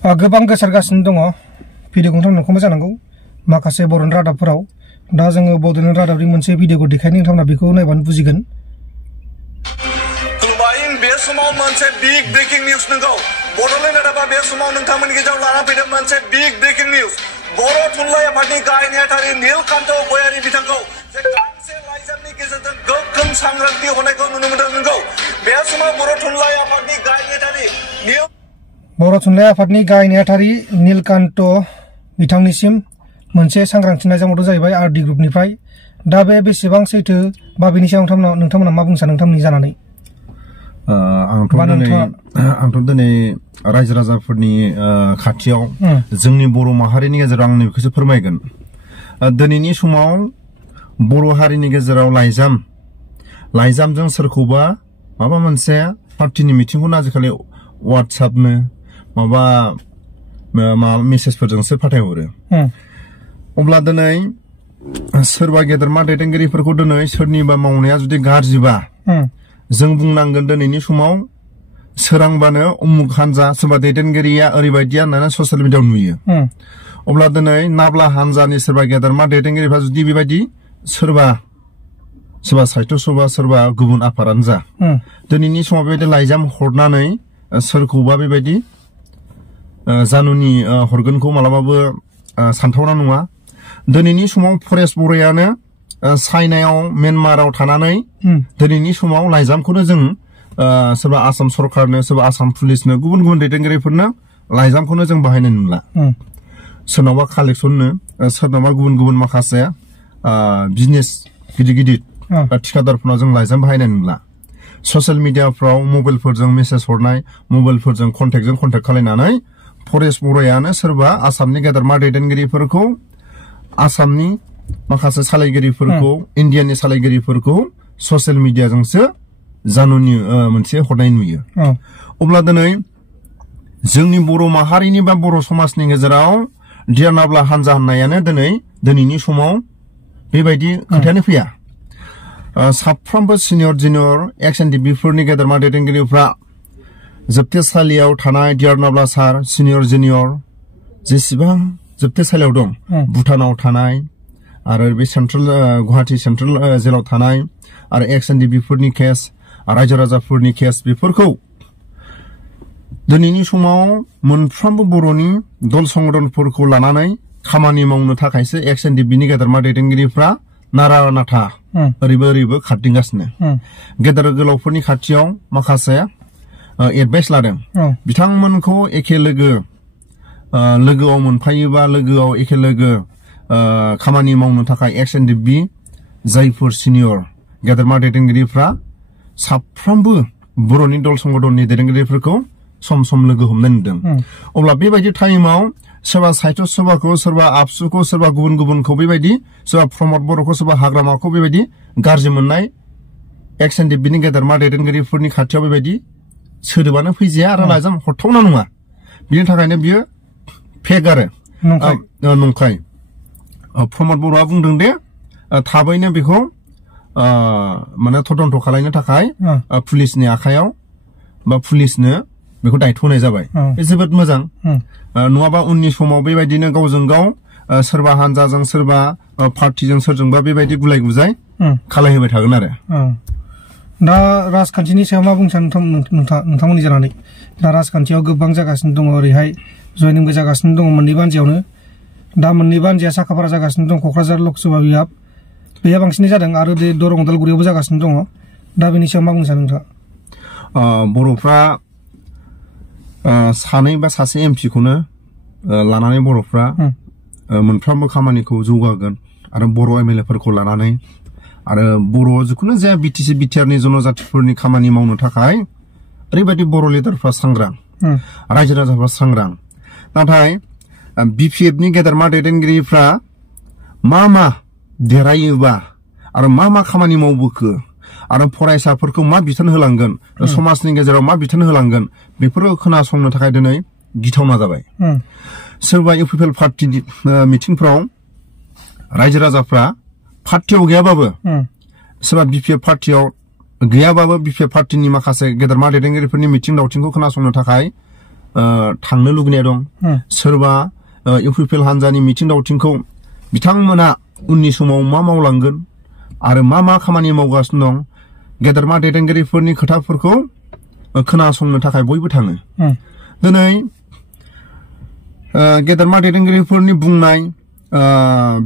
गोबां गोसारगासिनो दङ भिडिअखौ नोंथांमोनखौ जानांगौ माखासे बर'नि रादाबफोराव दा जोङो बड'लेण्ड रादाबनि मोनसे भिडिअखौ देखायनो नोंथांमोना बेखौ नायबानो बुजिगोन बे समाव मोनसे बिग ब्रेकिं निउज नंगौ बड'लेण्ड रादाबा बे समाव नोंथांमोननि गेजेराव लाना फैदों मोनसे बिग ब्रेकिं निउज बर' थुनलाइ आफादनि गाहाय नेहाथारि नीलकान्त गयारी बिथांखौ गांसे लाइजामनि गेजेरजों गोख्रों सांग्रांथि होनायखौ नुनो मोनदों नंगौ बे समाव बर' थुनलाइ आफादनि गाहाय नेहाथारि नीलकान्त बिथांनिसिम मोनसे सांग्रांथिनाय जामोदों जाहैबाय आरडि ग्रुपनिफ्राय दा बे बेसेबां सैथो बा बेनि सायाव नोंथांमोना मा बुंनो सानो नोंथांमोननि जानानै आंथ' दिनै रायजो राजाफोरनि खाथियाव जोंनि बर' माहारिनि गेजेराव आं बेखौसो फोरमायगोन दिनैनि समाव बर' हारिनि गेजेराव लाइजामजों सोरखौबा माबा मोनसे पार्टिनि मिटिंखौनो आजिखालि वाट्सएपनो माबा मेसेजफोरजोंसो फाथायहरो अब्ला दिनै सोरबा गेदेरमा दैदेनगिरिफोरखौ दिनै सोरनिबा मावनाया जुदि गाज्रिबा जों बुंनांगोन दिनैनि समाव सोरांबानो उमुक हानजा सोरबा दैदेनगिरिया ओरैबायदिया होननानै ससियेल मिडियायाव नुयो अब्ला दिनै नाब्ला हानजानि सोरबा गेदेरमा दैदेनगिरिफ्रा जुदि बेबायदि सोरबा साहित्य सभा सोरबा गुबुन आफादानो जा दिनैनि समाव बेबायदि लाइजाम हरनानै सोरखौबा बेबायदि जानुनि हरगोनखौ मालाबाबो सानथावना नङा दिनैनि समाव फरेस्ट बर'यानो चाइनायाव म्यानमाराव थानानै दिनैनि समाव लाइजामखौनो जों सोरबा आसाम सरकारनो सोरबा आसाम पुलिसनो गुबुन गुबुन दैदेनगिरिफोरनो लाइजामखौनो जों बाहायनाय नुला सोरनावबा कालेक्सननो सोरनावबा गुबुन गुबुन माखासे बिजनेस गिदिर थिखादारफोरनाव जों लाइजाम बाहायनाय नुला ससियेल मिडियाफ्राव मबाइलफोरजों मेसेज हरनाय मबाइलफोरजों कन्टेक्ट खालायनानै फरेस्ट बर'यानो सोरबा आसामनि गेदेरमा दैदेनगिरिफोरखौ आसामनि माखासे सालायगिरिफोरखौ इन्डियानि सालायगिरिफोरखौ ससियेल मिडियाजोंसो जानुनि मोनसे हरनाय नुयो अब्ला दिनै जोंनि बर' माहारिनि बा बर' समाजनि गेजेराव डियार नाब्ला हानजा होननायानो दिनैनि समाव बेबायदि खोथायानो फैया साफ्रोमबो सिनियर जुनियर एक्स एनडिबिफोरनि गेदेरमा दैदेनगिरिफ्रा जोबथेसालियाव थानाय डियार नाब्ला सार सिनियर जुनियर जेसेबां जोबथेसालियाव दं भुटानाव थानाय आरो बे सेन्ट्रेल गुवाहाटी सेन्ट्रेल जेलाव थानाय आरो एक्स एनडिबिफोरनि केस रायजो राजाफोरनि केस बेफोरखौ दिनैनि समाव मोनफ्रोमबो बर'नि दल संगठनफोरखौ लानानै खामानि मावनो थाखायसो एक्स एनडिबिनि गेदेरमा दैदेनगिरिफ्रा नारा नाथा ओरैबो खारदिंगासिनो गेदेर गोलावफोरनि खाथियाव माखासे एडभाइस लादों बिथांमोनखौ एखे लोगोआव मोनफायोबा लोगोआव एखे लोगो खामानि मावनो थाखाय एक्स एनडिबि जायफोर सिनियर गेदेरमा दैदेनगिरिफ्रा साफ्रोमबो बर'नि दल संगठननि दैदेनगिरिफोरखौ सम लोगो हमनाय नुदों अब्ला बेबायदि टाइमाव सोरबा साहित्य सभाखौ सोरबा आबसुखौ सोरबा गुबुनखौ बेबायदि सोरबा प्रमद बर'खौ सोरबा हाग्रामाखौ बेबायदि गाज्रि मोननाय एक्स एनडिबिनि गेदेरमा दैदेनगिरिफोरनि खाथियाव बेबायदि सोदोबानो फैजाया आरो लाइजाम हरथावना नङा बिनि थाखायनो बियो फेक आरो नंखाय प्रमद बर'आ बुंदों दे थाबैनो बेखौ माने तदन्त खालामनो थाखाय पुलिसनि आखायाव बा पुलिसनो बेखौ दायथ' होनाय जाबाय बे जोबोद मोजां नङाबा उननि समाव बेबायदिनो गावजों गाव सोरबा हानजाजों सोरबा पार्टिजों सोरजोंबा बेबायदि गुलाय गुजाय खालायहोबाय थागोन आरो दा राजखान्थिनि सायाव मा बुंनो सानो नोंथांमोननि जानानै दा राजखान्थियाव गोबां जागासिनो दङ ओरैहाय जयनिंबो जागासिनो दङ मोननैबो हान्जायावनो दा मोननैबो हान्जाया साखाफारा जागासिनो दं क'क्राझार लकसभा बिभाग बेहा बांसिनै जादों आरो दरं उदालगुरियावबो जागासिनो दङ दा बेनि सायाव मा बुंनो सानो नोंथाङा बर'फ्रा सानै बा सासे एमपिखौनो लानानै बर'फ्रा मोनफ्रोमबो खामानिखौ जौगागोन आरो बर' एमएलएफोरखौ लानानै आरो बर' जिखुनु जाया बिटिसि बिटिआरनि जनजातिफोरनि खामानि मावनो थाखाय ओरैबायदि बर' लिडारफ्रा सांग्रां रायजो राजाफ्रा सांग्रां नाथाय बिपिएफनि गेदेरमा दैदेनगिरिफ्रा मा देरहायोबा आरो मा खामानि मावबोखो आरो फरायसाफोरखौ मा बिथोन होलांगोन समाजनि गेजेराव मा बिथोन होलांगोन बेफोरखौ खोनासंनो थाखाय दिनै गिथावना जाबाय सोरबा इउपिपिएल पार्टिनि मिटिंफ्राव रायजो राजाफ्रा पार्टियाव गैयाबाबो सोरबा बिपिएफ पार्टियाव गैयाबाबो बिपिएफ पार्टिनि माखासे गेदेरमा दैदेनगिरिफोरनि मिटिं दावथिंखौ खोनासंनो थाखाय थांनो लुगैनाय दं सोरबा UPPL हान्जानि मिथिं दावथिंखौ बिथांमोना उननि समाव मा मावलांगोन आरो मा खामानि मावगासिनो दं गेदेरमा दैदेनगिरिफोरनि खोथाफोरखौ खोनासंनो थाखाय बयबो थाङो दिनै गेदेरमा दैदेनगिरिफोरनि बुंनाय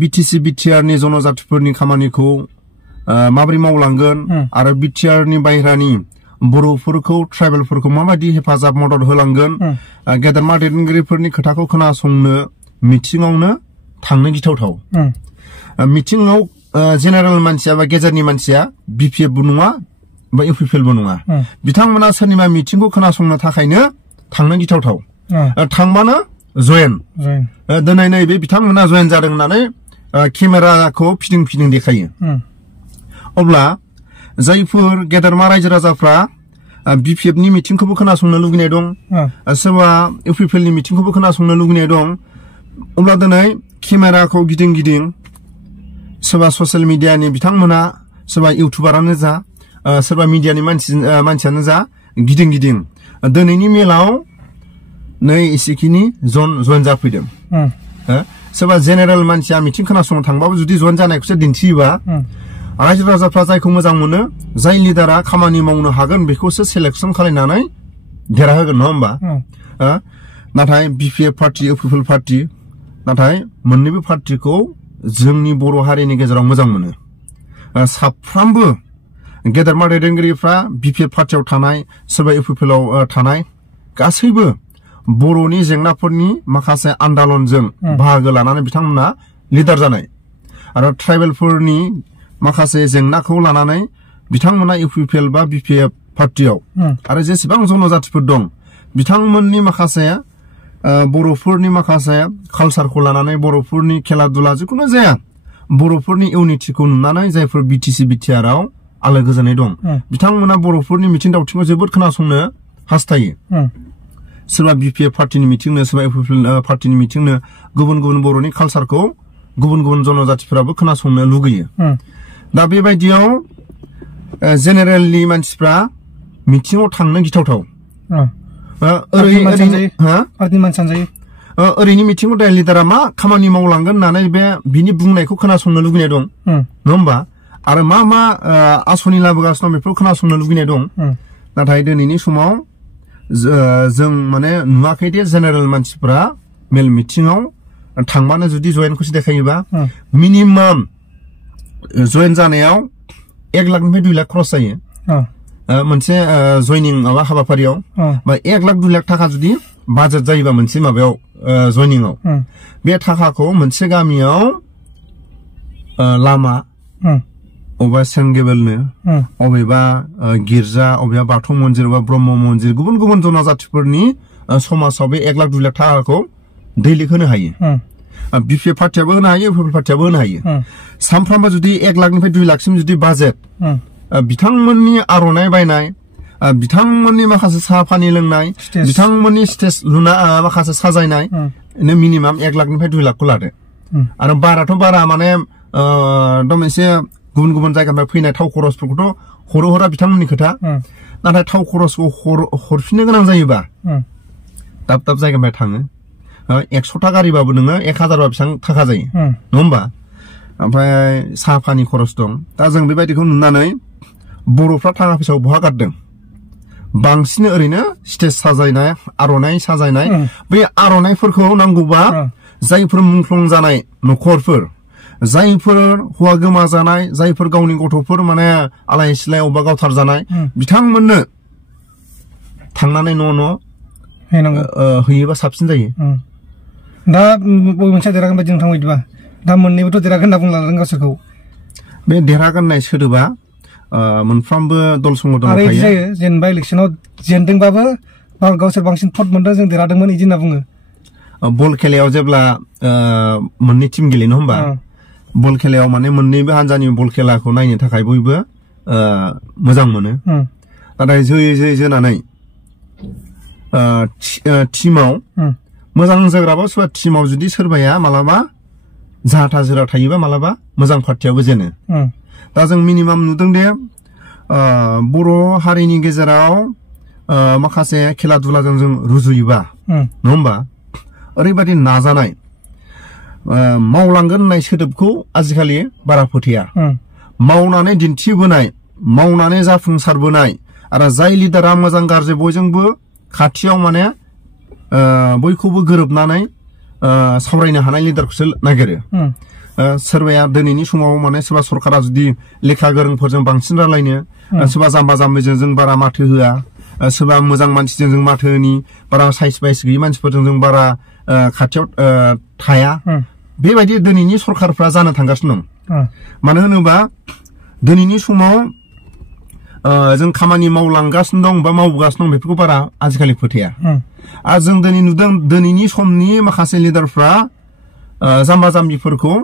BTC BTR नि जनजातिफोरनि खामानिखौ माबोरै मावलांगोन आरो BTR नि बायह्रानि बर'फोरखौ ट्राइबेलफोरखौ माबायदि हेफाजाब मदद होलांगोन गेदेरमा दैदेनगिरिफोरनि खोथाखौ खोनासंनो मिथिङावनो थांनो गिथावथाव मिथिङाव जेनेरेल मानसिया बा गेजेरनि मानसिया BPF बो नङा बा UPPL बो नङा बिथांमोना सोरनिबा मिथिंखौ खोनासंनो थाखायनो थांनो गिथावथाव थांबानो जयेन दिनै नैबे बिथांमोना जयेन जादों होननानै केमेराखौ फिदिं देखायो अब्ला जायफोर गेदेरमा रायजो राजाफ्रा BPF नि मिथिंखौबो खोनासंनो लुगैनाय दं सोरबा UPPL नि मिथिंखौबो खोनासंनो लुगैनाय दं अब्ला दिनै केमेराखौ गिदिं सोरबा ससियेल मिडियानि बिथांमोना सोरबा इउटुबारानो जा सोरबा मिडियानि मानसियानो जा गिदिं दिनैनि मेलाव नै एसेखिनि जयेन जाफैदों सोरबा जेनेरेल मानसिया मिथिं खोनासंनो थांबाबो जुदि जयेन जानायखौसो दिन्थियोबा रायजो राजाफ्रा जायखौ मोजां मोनो जाय लिडारा खामानि मावनो हागोन बेखौसो सेलेक्सन खालामनानै देरहाहोगोन नङा होमबा नाथाय BPF पार्टी UPPL पार्टी नाथाय मोननैबो पार्टीखौ जोंनि बर' हारिनि गेजेराव मोजां मोनो साफ्रोमबो गेदेरमा दैदेनगिरिफ्रा BPF पार्टीयाव थानाय सोरबा UPPL आव थानाय गासैबो बर'नि जेंनाफोरनि माखासे आन्दोलनजों बाहागो लानानै बिथांमोना लिडार जानाय आरो ट्राइबेलफोरनि माखासे जेंनाखौ लानानै बिथांमोना UPPL बा BPF पार्टीयाव आरो जेसेबां जनजातिफोर दं बिथांमोननि माखासे बर'फोरनि माखासे कालचारखौ लानानै बर'फोरनि खेला दुला जिखुनु जाया बर'फोरनि इउनिटिखौ नुनानै जायफोर BTC BTR आव आलो गोजोनै दं बिथांमोना बर'फोरनि मिथिं दावथिंखौ जोबोद खोनासंनो हास्थायो सोरबा BPF पार्टीनि मिथिंनो सोरबा UPPL पार्टीनि मिथिंनो गुबुन बर'नि कालचारखौ गुबुन जनजातिफोराबो खोनासंनो लुगैयो दा बेबायदियाव जेनेरेलनि मानसिफ्रा मिथिङाव थांनो गिथावथाव ओरैनि मिथिङाव दाय लिडारा मा खामानि मावलांगोन होननानै बिनि बुंनायखौ खोनासंनो लुगैनाय दं नङा होमबा आरो मा आसनि लाबोगासिनो दं बेफोरखौ खोनासंनो लुगैनाय दं नाथाय दिनैनि समाव जों माने नुवाखै दे जेनेरेल मानसिफ्रा मेल मिथिङाव थांबानो जुदि जयेनखौसो देखायोबा मिनिमाम जयेन जानायाव 1 लाखनिफ्राय 2 लाख खरस जायो मोनसे जयनिं माबा हाबाफारियाव बा 1 लाख 2 लाख थाखा जुदि बाजेट जायोबा मोनसे माबायाव जयनिंआव बे थाखाखौ मोनसे गामियाव लामा अबेबा सेंगेबेलनो अबेबा गिर्जा अबेबा बाथौ मन्दिर बा ब्रह्म मन्दिर गुबुन जनजातिफोरनि समाजाव बे 1 लाख 2 लाख थाखाखौ दैलिक होनो हायो BPF पार्टीयाबो होनो हायो UPPL पार्टीयाबो होनो हायो सानफ्रामबो जुदि 1 लाखनिफ्राय 2 लाखसिम जुदि बाजेट बिथांमोननि आर'नाइ बायनाय बिथांमोननि माखासे साहा पानि लोंनाय बिथांमोननि स्टेज लुना माखासे साजायनाय मिनिमाम 1 लाखनिफ्राय 2 लाखखौ लादो आरो बाराथ' बारा माने एकदम एसे गुबुन जायगानिफ्राय फैनाय थाव खरसफोरखौथ' हरा बिथांमोननि खोथा नाथाय थाव खरसखौ हरफिननो गोनां जायोबा दाब जायगानिफ्राय थाङो 100 था गारिबाबो नोङो 1000 बा बेसेबां थाखा जायो नङा होमबा ओमफ्राय साहा पानि खरस दं दा जों बेबायदिखौ नुनानै बर'फ्रा थाखा फैसाखौ बहा गारदों बांसिन ओरैनो स्टेज साजायनाय आर'नाइ साजायनाय बे आर'नाइफोरखौ नांगौबा जायफोर मुंख्लं जानाय न'खरफोर जायफोर हौवा गोमा जानाय जायफोर गावनि गथ'फोर माने आलाय सिलाय अबा गावथार जानाय बिथांमोननो थांनानै न' होयोबा साबसिन जायो दा बबे मोनसे देरहागोन बायदि नोंथां बायदिबा दा मोननैबोथ' देरहागोन होनना बुंलांदों गावसोरखौ बे देरहागोन होननाय सोदोबा मोनफ्रोमबो दल संगठनाव थायो जायो जेनेबा इलेक्सनाव जेनदोंबाबो गावसोर बांसिन भट मोनदों जों देरहादोंमोन बिदि होनना बुङो बल खेलायाव जेब्ला मोननै टीम गेलेनो होमबा बल खेलायाव माने मोननैबो हानजानि बल खेलाखौ नायनो थाखाय बयबो मोजां मोनो नाथाय जयै जोनानै टीमाव मोजां जोग्राबा सोरबा टीमाव जुदि सोरबाया मालाबा जाहा जोरा थायोबा मालाबा मोजां पार्टियावबो जेनो दा जों मिनिमाम नुदों दे बर' हारिनि गेजेराव माखासे खेला दुलाजों जों रुजुयोबा नङा होमबा ओरैबायदि नाजानाय मावलांगोन होननाय सोदोबखौ आजिखालि बारा फोथाया मावनानै दिन्थिबोनाय मावनानै जाफुंसारबोनाय आरो जाय लिडारा मोजां गाज्रि बयजोंबो खाथियाव माने बयखौबो गोरोबनानै सावरायनो हानाय लिडारखौसो नागिरो सोरबाया दिनैनि समाव माने सोरबा सरकारा जुदि लेखा गोरोंफोरजों बांसिन रायलायनो सोरबा जाम्बा जाम्बिजों जों बारा माथो होआ सोरबा मोजां मानसिजों जों माथो होनि बारा साइज बाइस गैयै मानसिफोरजों जों बारा खाथियाव थाया बेबायदि दिनैनि सरकारफ्रा जानो थांगासिनो दं मानो होनोबा दिनैनि समाव जों खामानि मावलांगासिनो दं बा मावबोगासिनो दं बेफोरखौ बारा आजिखालि फोथाया आरो जों दिनै नुदों दिनैनि समनि माखासे लिडारफ्रा जाम्बा जाम्बिफोरखौ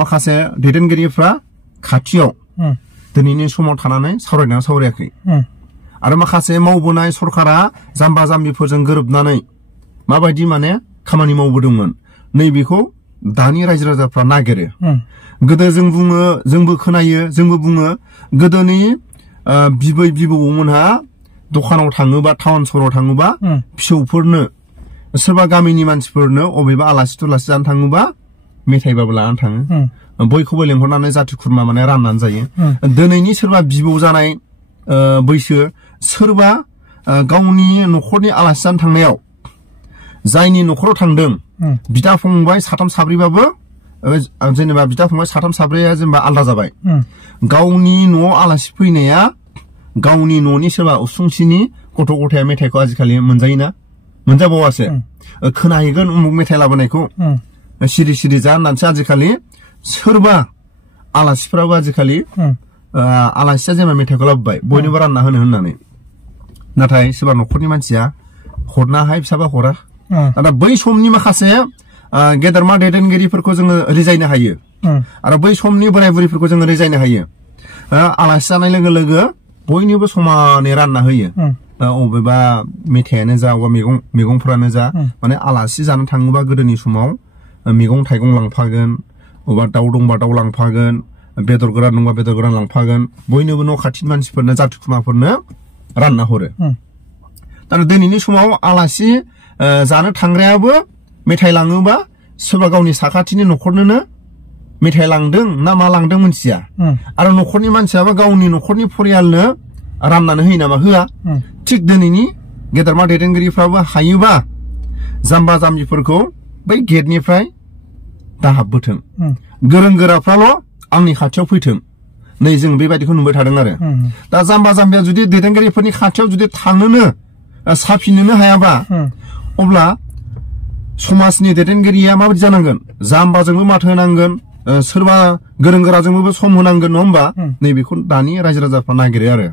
माखासे दैदेनगिरिफ्रा खाथियाव दिनैनि समाव थानानै सावरायना सावरायाखै आरो माखासे मावबोनाय सरकारा जाम्बा जाम्बिफोरजों गोरोबनानै माबायदि माने खामानि मावबोदोंमोन नैबेखौ दानि रायजो राजाफ्रा नागिरो गोदो जों बुङो जोंबो खोनायो जोंबो बुङो गोदोनि बिबै बिबौमोनहा दखानाव थाङोबा टाउन सहराव थाङोबा फिसौफोरनो सोरबा गामिनि मानसिफोरनो अबेबा आलासि तुलासि जानो थाङोबा मेथाइबाबो लानानै थाङो बयखौबो लेंहरनानै जाथि खुरमा माने राननानै जायो दिनैनि सोरबा बिबौ जानाय बैसो सोरबा गावनि न'खरनि आलासि जानो थांनायाव जायनि न'खराव थांदों बिदा फंबाय साथाम साब्रैबाबो जेनेबा बिदा फंबाय साथाम साब्रैया जेनेबा आलादा जाबाय गावनि न'आव आलासि फैनाया गावनि न'नि सोरबा उसुंसिनि गथ' गथाया मेथाइखौ आजिखालि मोनजायोना मोनजाबावासो खोनाहैगोन उमुक मेथाइ लाबोनायखौ सिरि सिरि जा होननानैसो आजिखालि सोरबा आलासिफ्राबो आजिखालि आलासिया जेनेबा मेथाइखौ लाबोबाय बयनोबो रानना होनो होननानै नाथाय सोरबा न'खरनि मानसिया हरनाहाय फिसाबा हरा नाथाय बै समनि माखासे गेदेरमा दैदेनगिरिफोरखौ जोङो रिजायनो हायो आरो बै समनि बोराय बुरैफोरखौ जोङो रिजायनो हायो आलासि जानाय लोगो लोगो बयनिबो समानै रानना होयो अबेबा मेथाइयानो जा अबेबा मैगंफोरानो जा माने आलासि जानो थाङोबा गोदोनि समाव मैगं थाइगं लांफागोन अबेबा दाउ दंबा दाउ लांफागोन बेदर गोरान दंबा बेदर गोरान लांफागोन बयनोबो न' खाथिनि मानसिफोरनो जाथि खुरमाफोरनो रानना हरो दा दिनैनि समाव आलासि जानो थांग्रायाबो मेथाइ लाङोबा सोरबा गावनि साखाथिनि न'खरनोनो मेथाइ लांदों ना मा लांदों मोनथिया आरो न'खरनि मानसियाबो गावनि न'खरनि फरियालनो राननानै होयो नामा होआ थिग दिनैनि गेदेरमा दैदेनगिरिफ्राबो हायोबा जाम्बा जाम्बिफोरखौ बै गेटनिफ्राय दाहाबबोथों गोरों गोराफ्राल' आंनि खाथियाव फैथों नै जों बेबायदिखौ नुबाय थादों आरो दा जाम्बा जाम्बिया जुदि दैदेनगिरिफोरनि खाथियाव जुदि थांनोनो साफिनोनो हायाबा अब्ला समाजनि दैदेनगिरिया माबायदि जानांगोन जाम्बाजोंबो माथो होनांगोन सोरबा गोरों गोराजोंबो सम होनांगोन नङा होमबा नैबेखौ दानि रायजो राजाफ्रा नागिरो आरो